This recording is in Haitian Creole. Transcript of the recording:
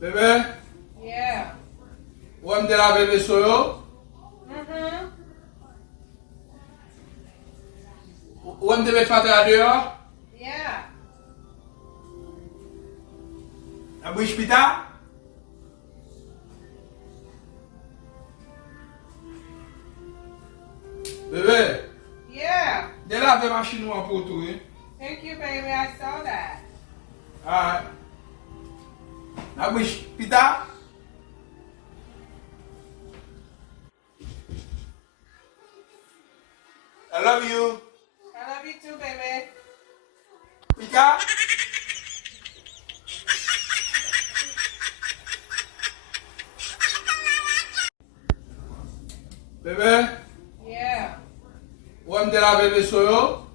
Bebe, Yeah. ou de la bebe soyo? Mm-hmm. Ou de me fate a dehors? Yeah. A bouche pita? Bebe, Yeah. de la ve machine ou pour tout, hein? Thank you, baby. I saw that. Ah, a bouche pita? I love you. I love you too, baby. Pita? Bebe, Yeah. ou de la bebe soyo?